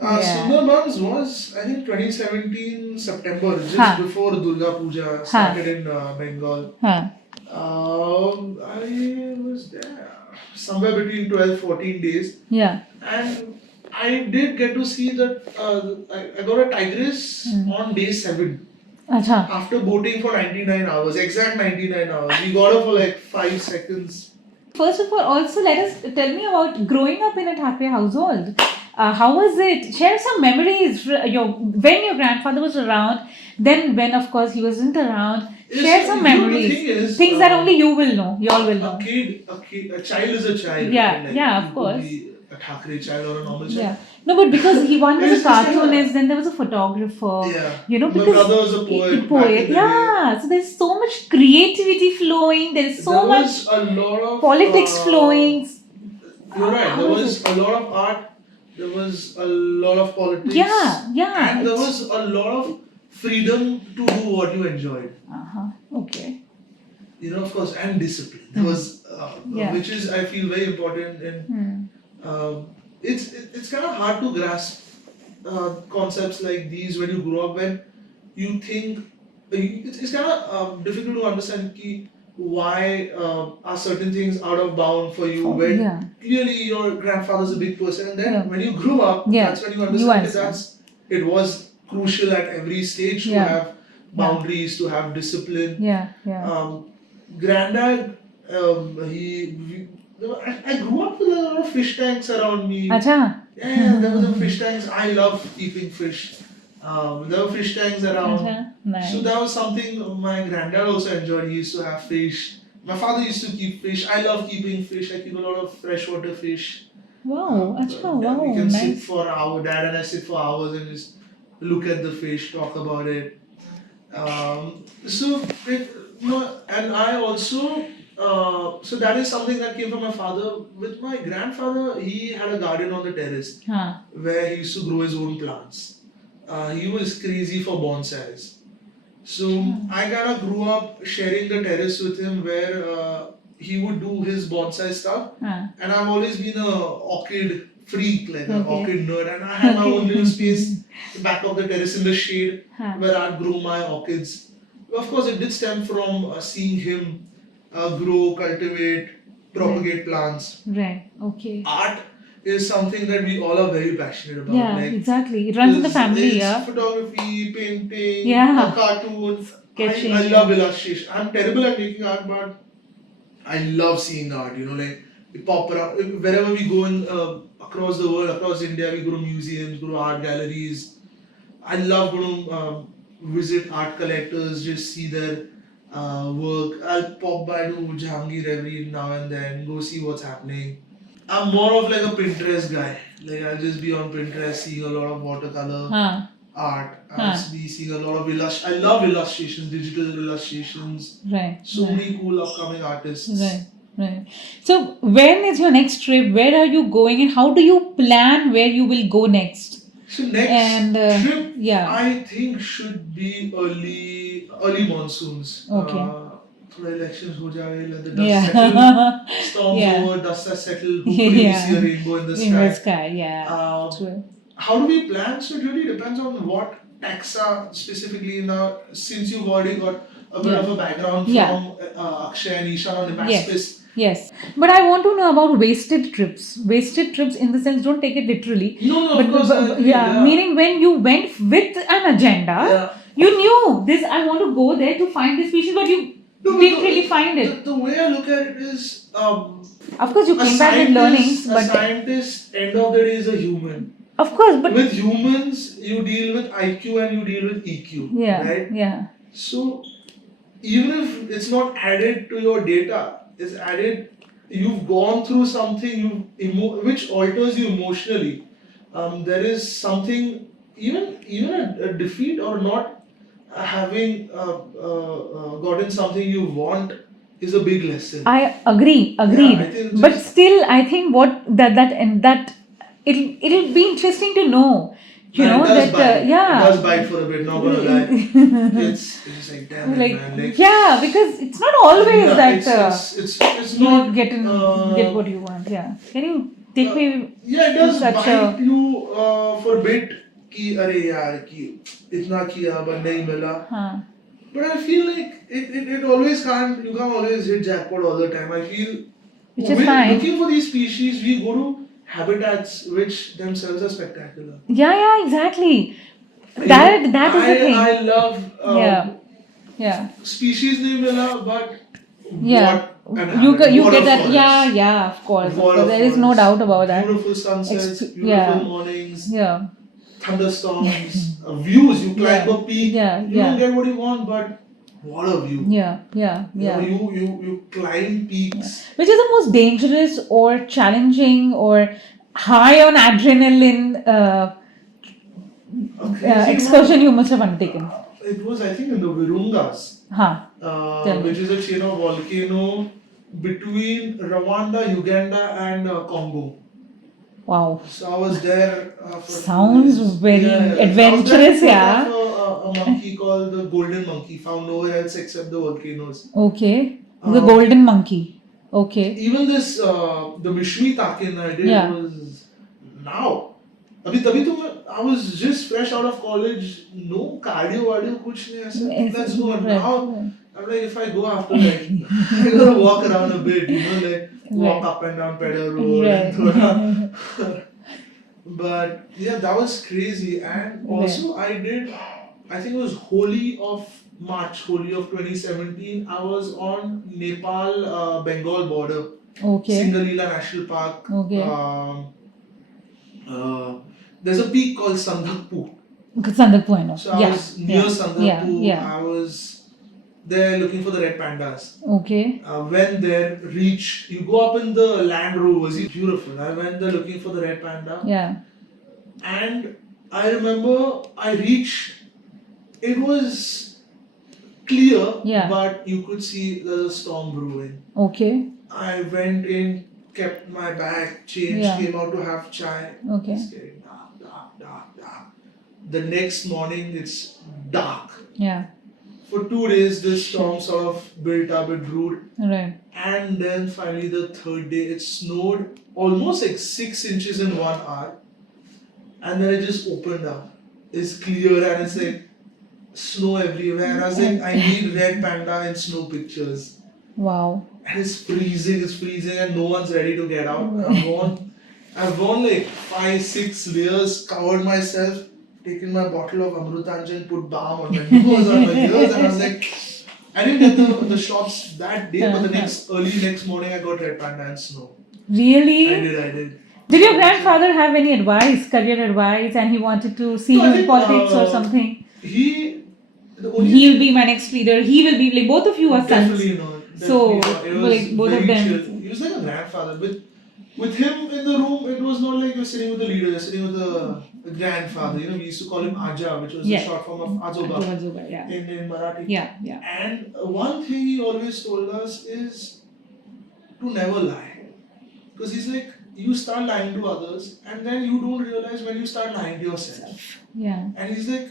Sundar Bans was, I think, 2017 September, just before Durga Puja started in Bengal. I was there somewhere between 12-14 days. Yeah. And I did get to see that I got a tigress on day 7. Achha. After boating for 99 hours, exact 99 hours. We got her for like 5 seconds. First of all, also tell me about growing up in a Thackeray household. How was it? Share some memories when your grandfather was around, then when of course he wasn't around. Share some memories. Things that only you will know. You all will know. A child is a child. Yeah, right? yeah, of course. Be a Thackeray child or a normal child. Yeah. No, but because one was a cartoonist, then there was a photographer. Yeah. Because my brother was a poet. Yeah. So there's so much creativity flowing. There's so much a lot of politics flowing. You're right. There was a lot of art. There was a lot of politics. Yeah. And there was a lot of freedom to do what you enjoyed. Okay. Of course, and discipline. There was, which is, I feel, very important. And it's kind of hard to grasp concepts like these when you grow up. When you think it's kind of difficult to understand why are certain things out of bound for you when clearly your grandfather's a big person, and then when you grew up, that's when you understand that it was crucial at every stage to have boundaries, to have discipline. Granddad, I grew up with a lot of fish tanks around me. Achha. Yeah, there was a fish tanks. I love keeping fish. There were fish tanks around. Nice. So that was something my granddad also enjoyed. He used to have fish. My father used to keep fish. I love keeping fish. I keep a lot of freshwater fish. Wow, wow. We can nice. sit for hours. Dad and I sit for hours and just look at the fish, talk about it. And I also, so that is something that came from my father. With my grandfather, he had a garden on the terrace where he used to grow his own plants. He was crazy for bonsais. So I kind of grew up sharing the terrace with him where he would do his bonsai stuff. And I've always been a orchid freak, like an orchid nerd. And I had my own little space back of the terrace in the shade where I'd grow my orchids. Of course, it did stem from seeing him grow, cultivate, propagate plants. Right, okay. Art is something that we all are very passionate about. Yeah, exactly. It runs in the family, photography, painting, cartoons. Sketching. I love illustration. I'm terrible at making art, but I love seeing art. Like we pop around wherever we go in across the world, across India. We go to museums, go to art galleries. I love going to visit art collectors, just see their work. I'll pop by to Jahangir every now and then, go see what's happening. I'm more of like a Pinterest guy. Like I'll just be on Pinterest seeing a lot of watercolor art. I'll be seeing a lot of I love illustrations, digital illustrations. Right. So many cool upcoming artists. Right. So when is your next trip? Where are you going and how do you plan where you will go next? So next trip, I think should be early monsoons. Okay. Elections ho jaye, let the dust settle, storms over, dust has settled, hopefully we see a rainbow in the sky. In the sky, True. How do we plan? So it really depends on what taxa specifically now, since you've already got a bit of a background from Akshay and Ishan on Emaspace. Yes. But I want to know about wasted trips. Wasted trips in the sense, don't take it literally. No, of course. Meaning when you went with an agenda, You knew this. I want to go there to find this species, but you didn't really find it. The way I look at it is, Of course, you came back with learnings, a but scientist, end of the day, is a human. of course, but With humans, you deal with IQ and you deal with EQ. yeah, right? yeah. So even if it's not added to your data, it's added. You've gone through something which alters you emotionally. There is something, even a defeat or not having gotten something you want is a big lesson. I agreed. Yeah, I think But still, I think what that it'll be interesting to know. You know it does that bite. yeah. It does bite for a bit. Not gonna lie. It's like damn it, like man. yeah, because it's not always Yeah, that it's you not get what you want. Yeah. Can you take me yeah, it to does such bite a you for a bit कि अरे यार कि इतना किया but नहीं मिला. But I feel like it always you can't always hit jackpot all the time. I feel which is fine. looking for these species, we go to habitats which themselves are spectacular. Yeah, exactly. That is the thing. I love yeah. species nahi mila, but yeah. You get that. Yeah, of course. There is no doubt about that. Beautiful sunsets, beautiful mornings. Yeah. Thunderstorms, views. You climb a peak. You don't get what you want, but what a view. Yeah. You climb peaks. Which is the most dangerous or challenging or high on adrenaline excursion you must have undertaken? It was, I think, in the Virungas, which is a chain of volcano between Rwanda, Uganda, and Congo. Wow. So I was there. Sounds very adventurous, yeah. A monkey called the golden monkey, found nowhere else except the volcanoes. Okay. The golden monkey. Okay. Even this, the Mishmi Takin I did was now. I was just fresh out of college, no cardio, kuch nahi aisa. Let's go. Now, I'm like, if I go after I gotta walk around a bit, walk up and down Pedal Road. But yeah, that was crazy. And also I think it was Holi of March, Holi of 2017. I was on Nepal Bengal border. Okay. Singalila National Park. Okay. There's a peak called Sandakpur. Sandakpur, I know. So I was near Sandakpur. Yeah. I was there looking for the red pandas. Okay. When they reach, you go up in the Land Rovers. It's beautiful. I went there looking for the red panda. Yeah. And I remember I reached. It was clear, but you could see the storm brewing. Okay. I went in, kept my bag, changed, came out to have chai. Okay. It's getting dark. The next morning, it's dark. Yeah. For 2 days, this storm sort of built up, it brewed. Right. And then finally, the third day, it snowed almost like 6 inches in 1 hour. And then it just opened up. It's clear and it's like snow everywhere. And I was like, I need red panda in snow pictures. Wow. And it's freezing, and no one's ready to get out. I've worn like 5-6 layers, covered myself, taken my bottle of Amrutanjan, put balm on my nose, on my ears, and I was like, I didn't get the shots that day, but the early next morning I got red panda and snow. Really? I did. Did your grandfather have any advice, career advice, and he wanted to see you in politics or something? He'll be my next leader. He will be like both of you are sons. Definitely not. So like both of them. Chill. He was like a grandfather, but with him in the room, it was not like you're sitting with the leader. You're sitting with the grandfather. We used to call him Aja, which was the short form of Azoba in Marathi. Yeah. And one thing he always told us is to never lie, because he's like, you start lying to others, and then you don't realize when you start lying to yourself. Yeah. And he's like,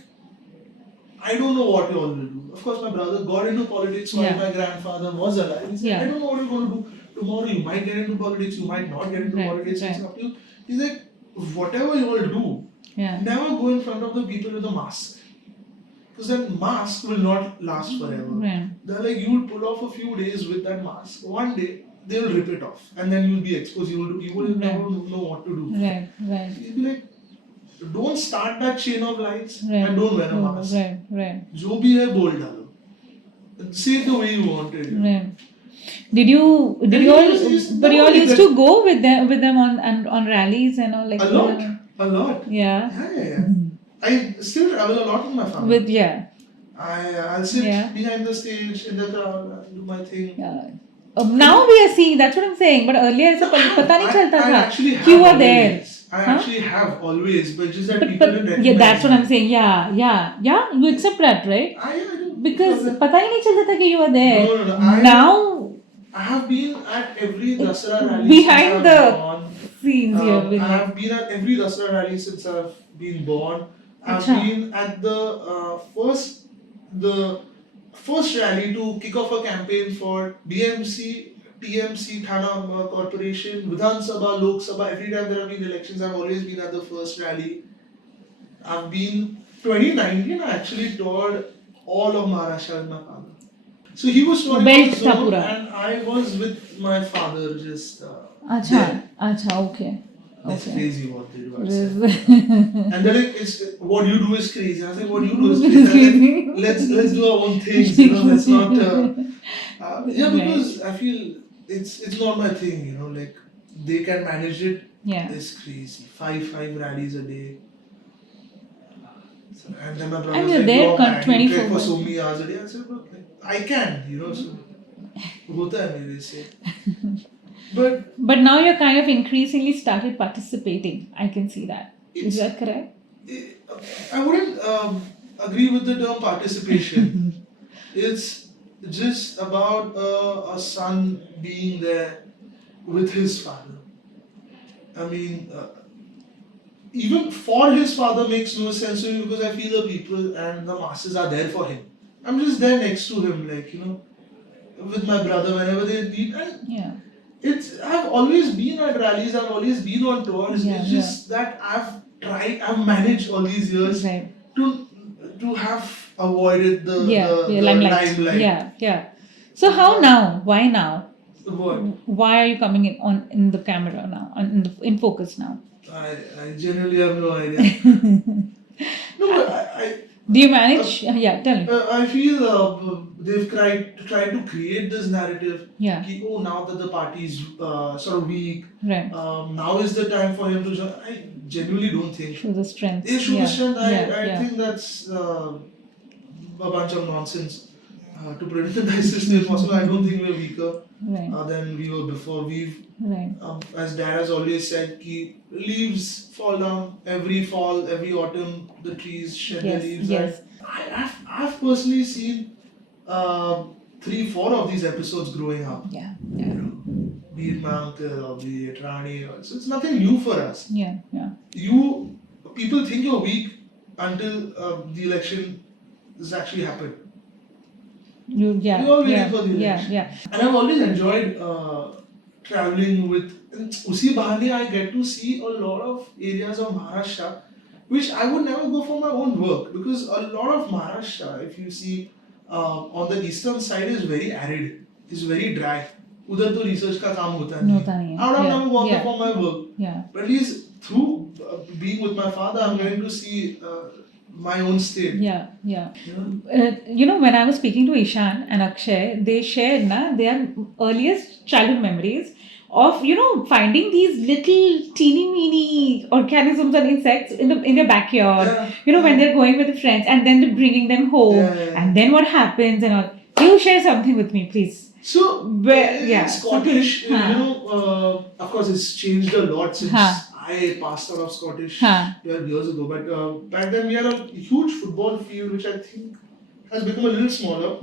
I don't know what you all will do. Of course, my brother got into politics while my grandfather was alive. He's like, I don't know what you're going to do tomorrow. You might get into politics, you might not get into politics. It's up to you. He's like, whatever you all do, never go in front of the people with a mask. Because that mask will not last forever. Right. They're like, you will pull off a few days with that mask. One day, they will rip it off. And then you will be exposed. You will never know what to do. Right. He'll be like, don't start that chain of lies Right. and don't wear a mask. Right. जो भी है बोल डालो. Say it the way you want it. Right. Did you all used to go with them on rallies and all, like a lot. Yeah. I still travel a lot with my family. I'll sit behind the stage in the crowd and do my thing. Now we are seeing, that's what I'm saying, but earlier ऐसा पता नहीं चलता था. You were there. I actually have always, but just that people didn't recognize. Yeah, that's what I'm saying. Yeah. You accept that, right? I do. Because पता ही नहीं चलता था कि you were there. No. Now I have been at every Dasara rally behind the scenes here. I have been at every Dasara rally since I've been born. I've been at the first rally to kick off a campaign for BMC, TMC, Thana Corporation, Vidhan Sabha, Lok Sabha. Every time there have been elections, I've always been at the first rally. I've been 2019. I actually toured all of Maharashtra with my father. So he was touring on his own, and I was with my father just. Okay. It's crazy what they do. And they're like, what you do is crazy. I was like, what you do is crazy. Let's do our own things. That's not. Because I feel it's not my thing. Like they can manage it. Yeah. It's crazy. Five rallies a day. And then my brother was like, 24 for so many hours a day. I said, look, I can. So hota hai mere se. But now you're kind of increasingly started participating. I can see that. Is that correct? I wouldn't agree with the term participation. It's just about a son being there with his father. I mean, even for his father makes no sense to me because I feel the people and the masses are there for him. I'm just there next to him, with my brother whenever they need. And I've always been at rallies, I've always been on tours. It's just that I've managed all these years to have avoided the limelight. Yeah. So how now? Why now? What? Why are you coming in the camera now, in focus now? I genuinely have no idea. No, but do you manage? Tell me. I feel they've tried to create this narrative. Yeah. Now that the party is sort of weak, right. Now is the time for him to join. I genuinely don't think. Show the strength. They show the strength. I think that's a bunch of nonsense. To put it in the nicest way possible, I don't think we're weaker than we were before. As Dad has always said, leaves fall down every fall, every autumn. The trees shed their leaves. Yes. I've personally seen 3-4 of these episodes growing up. Yeah. Be it my uncle or be it Rani. So it's nothing new for us. Yeah. People think you're weak until the election has actually happened. We're all waiting for the election. And I've always enjoyed traveling with. Usi bahane I get to see a lot of areas of Maharashtra which I would never go for my own work because a lot of Maharashtra, if you see on the eastern side, is very arid, is very dry. Udhar to research ka kaam hota nahi. I would have never gone there for my work. But at least through being with my father, I'm getting to see my own state. When I was speaking to Ishan and Akshay, they shared their earliest childhood memories of finding these little teeny weeny organisms and insects in their backyard. When they're going with the friends and then they're bringing them home and then what happens and all. You share something with me, please. So Scottish, of course, it's changed a lot since I passed out of Scottish 12 years ago. But back then we had a huge football field, which I think has become a little smaller.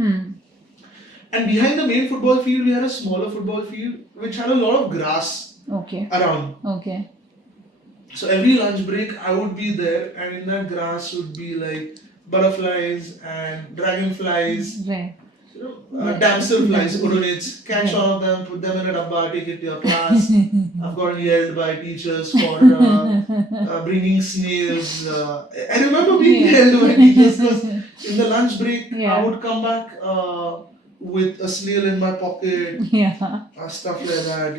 And behind the main football field, we had a smaller football field, which had a lot of grass around. Okay. So every lunch break, I would be there, and in that grass would be like butterflies and dragonflies. Right. Damselflies, odonids, catch one of them, put them in a dabba, take it to your class. I've gotten yelled by teachers for bringing snails. I remember being yelled by teachers because in the lunch break, I would come back with a snail in my pocket, stuff like that,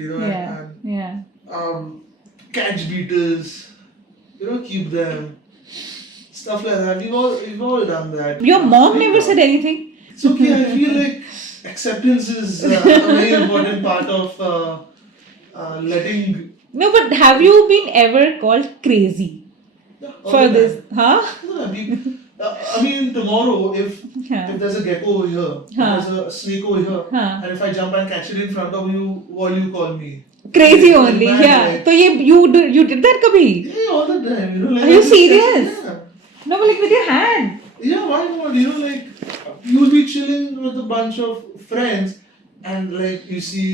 and catch beetles. keep them. Stuff like that. We've all done that. Your mom Speak never out. said anything? It's okay. I feel like acceptance is a very important part of letting. No, but have you been ever called crazy Yeah, all for the this? time. Huh? No, I mean, tomorrow, if Huh. there's a gecko over here, if Huh. there's a snake over here, Huh. and if I jump and catch it in front of you, what do you call me? Crazy Like, only, mad, yeah. like- So you did that kabhi? Yeah, all the time. Like, Are you I just serious? catch- Yeah. No, but like with your hand. Yeah, why not? Like you'll be chilling with a bunch of friends, and like you see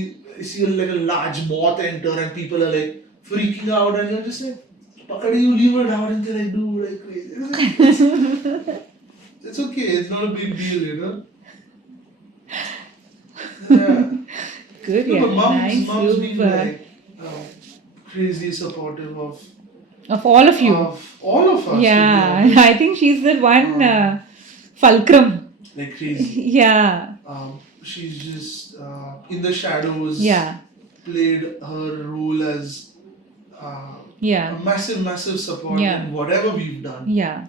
like a large moth enter, and people are like freaking out, and you're just like, "Pakadi, you leave it out," and they like do like crazy. It's okay. It's not a big deal. Yeah. Good, No, yeah. but mom's Nice. been like crazy supportive Of all of you. of all of us. to be Yeah, honest. I think she's the one fulcrum. Like crazy. Yeah. She's just in the shadows. Yeah. Played her role as Yeah. a massive support Yeah. in whatever we've done. Yeah.